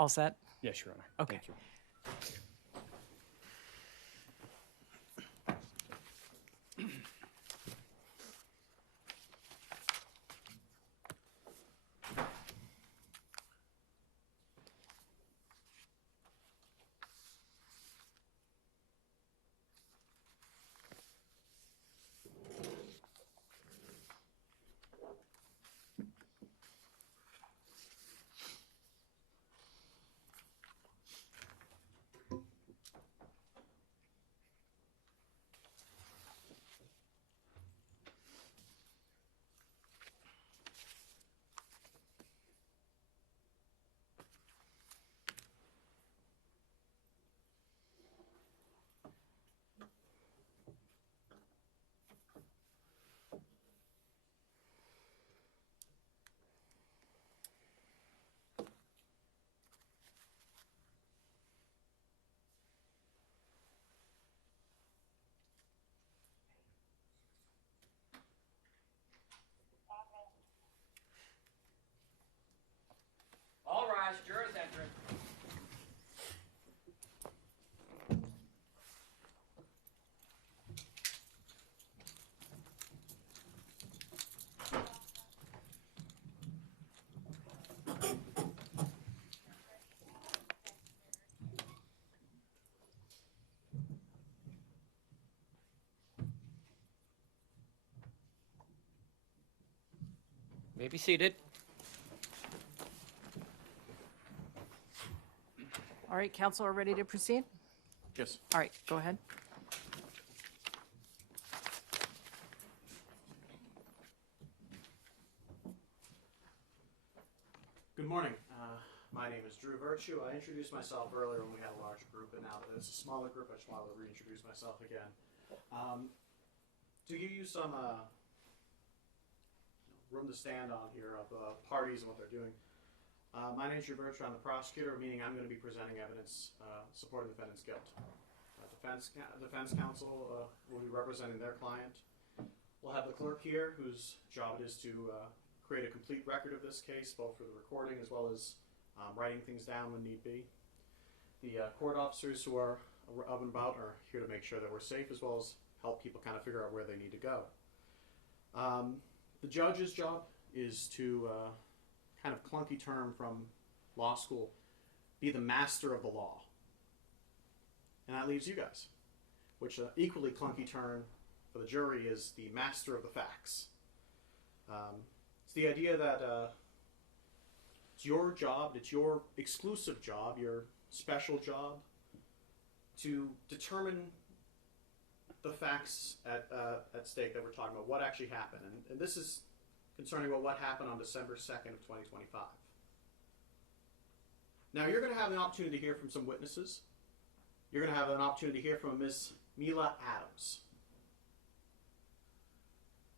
All set? Yes, Your Honor. Okay. Thank you. All rise, jurors enter. May be seated. All right, counsel are ready to proceed? Yes. All right, go ahead. Good morning. My name is Drew Virtue. I introduced myself earlier when we had a larger group, but now that it's a smaller group, I just wanted to reintroduce myself again. To give you some room to stand on here of parties and what they're doing. My name is Drew Virtue. I'm the prosecutor, meaning I'm going to be presenting evidence supporting the defendant's guilt. Defense counsel will be representing their client. We'll have the clerk here, whose job it is to create a complete record of this case, both for the recording as well as writing things down when need be. The court officers who are up and about are here to make sure that we're safe, as well as help people kind of figure out where they need to go. The judge's job is to, kind of clunky term from law school, be the master of the law. And that leaves you guys, which equally clunky term for the jury is the master of the facts. It's the idea that it's your job, it's your exclusive job, your special job, to determine the facts at stake that we're talking about, what actually happened. And this is concerning what happened on December 2nd of 2025. Now, you're going to have an opportunity to hear from some witnesses. You're going to have an opportunity to hear from Miss Mila Adams.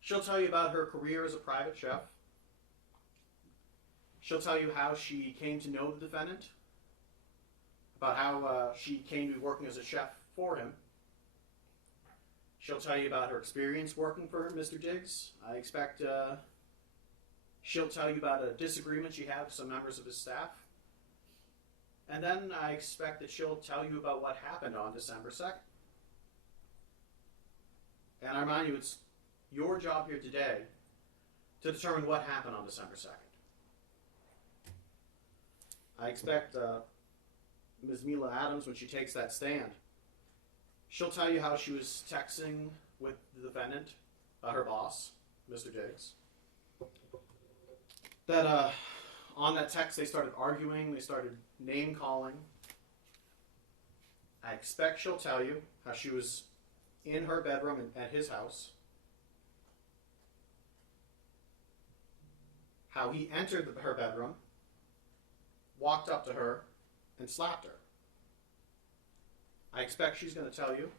She'll tell you about her career as a private chef. She'll tell you how she came to know the defendant, about how she came to be working as a chef for him. She'll tell you about her experience working for Mr. Diggs. I expect she'll tell you about a disagreement she had with some members of his staff. And then I expect that she'll tell you about what happened on December 2nd. And I remind you, it's your job here today to determine what happened on December 2nd. I expect Ms. Mila Adams, when she takes that stand, she'll tell you how she was texting with the defendant, her boss, Mr. Diggs. That on that text they started arguing, they started name calling. I expect she'll tell you how she was in her bedroom at his house, how he entered her bedroom, walked up to her, and slapped her. I expect she's going to tell you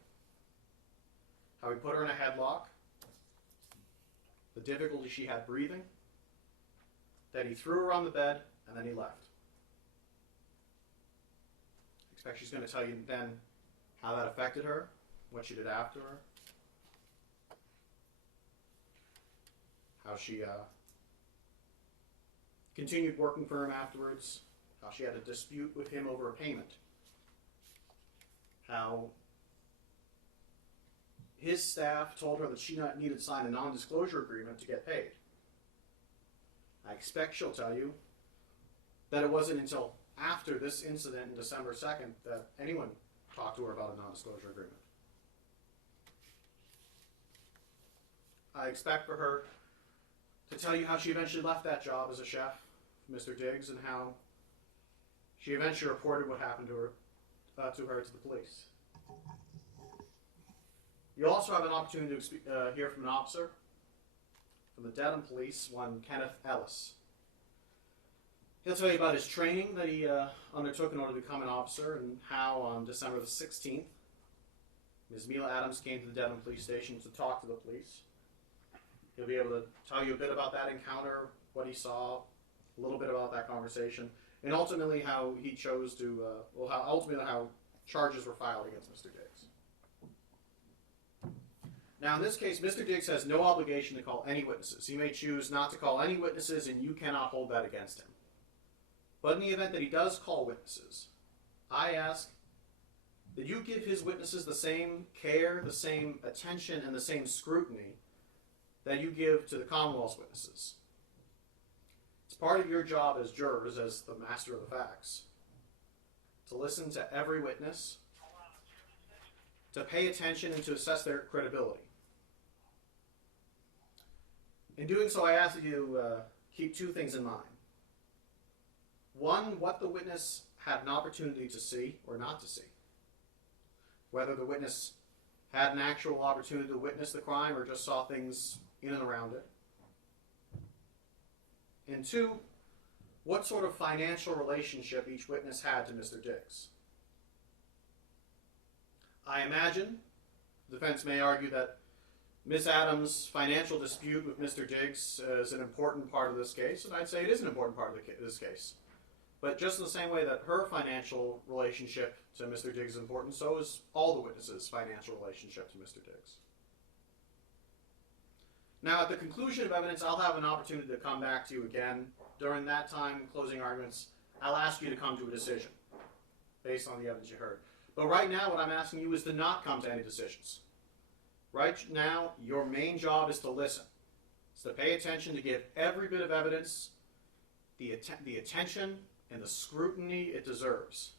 how he put her in a headlock, the difficulty she had breathing, that he threw her on the bed, and then he left. I expect she's going to tell you then how that affected her, what she did after her, how she continued working for him afterwards, how she had a dispute with him over a payment, how his staff told her that she needed to sign a non-disclosure agreement to get paid. I expect she'll tell you that it wasn't until after this incident in December 2nd that anyone talked to her about a non-disclosure agreement. I expect for her to tell you how she eventually left that job as a chef, Mr. Diggs, and how she eventually reported what happened to her to the police. You also have an opportunity to hear from an officer from the Dedham Police, one Kenneth Ellis. He'll tell you about his training that he undertook in order to become an officer and how on December the 16th, Ms. Mila Adams came to the Dedham Police Station to talk to the police. He'll be able to tell you a bit about that encounter, what he saw, a little bit about that conversation, and ultimately how he chose to, how charges were filed against Mr. Diggs. Now, in this case, Mr. Diggs has no obligation to call any witnesses. He may choose not to call any witnesses, and you cannot hold that against him. But in the event that he does call witnesses, I ask that you give his witnesses the same care, the same attention, and the same scrutiny that you give to the Commonwealth's witnesses. It's part of your job as jurors, as the master of the facts, to listen to every witness, to pay attention, and to assess their credibility. In doing so, I ask that you keep two things in mind. One, what the witness had an opportunity to see or not to see. Whether the witness had an actual opportunity to witness the crime or just saw things in and around it. And two, what sort of financial relationship each witness had to Mr. Diggs. I imagine the defense may argue that Ms. Adams' financial dispute with Mr. Diggs is an important part of this case, and I'd say it is an important part of this case. But just in the same way that her financial relationship to Mr. Diggs is important, so is all the witnesses' financial relationship to Mr. Diggs. Now, at the conclusion of evidence, I'll have an opportunity to come back to you again. During that time, closing arguments, I'll ask you to come to a decision based on the evidence you heard. But right now, what I'm asking you is to not come to any decisions. Right now, your main job is to listen. It's to pay attention, to give every bit of evidence the attention and the scrutiny it deserves.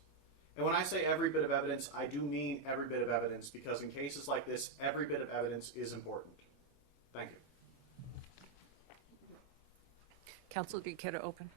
And when I say every bit of evidence, I do mean every bit of evidence, because in cases like this, every bit of evidence is important. Thank you. Counsel, do you care to open?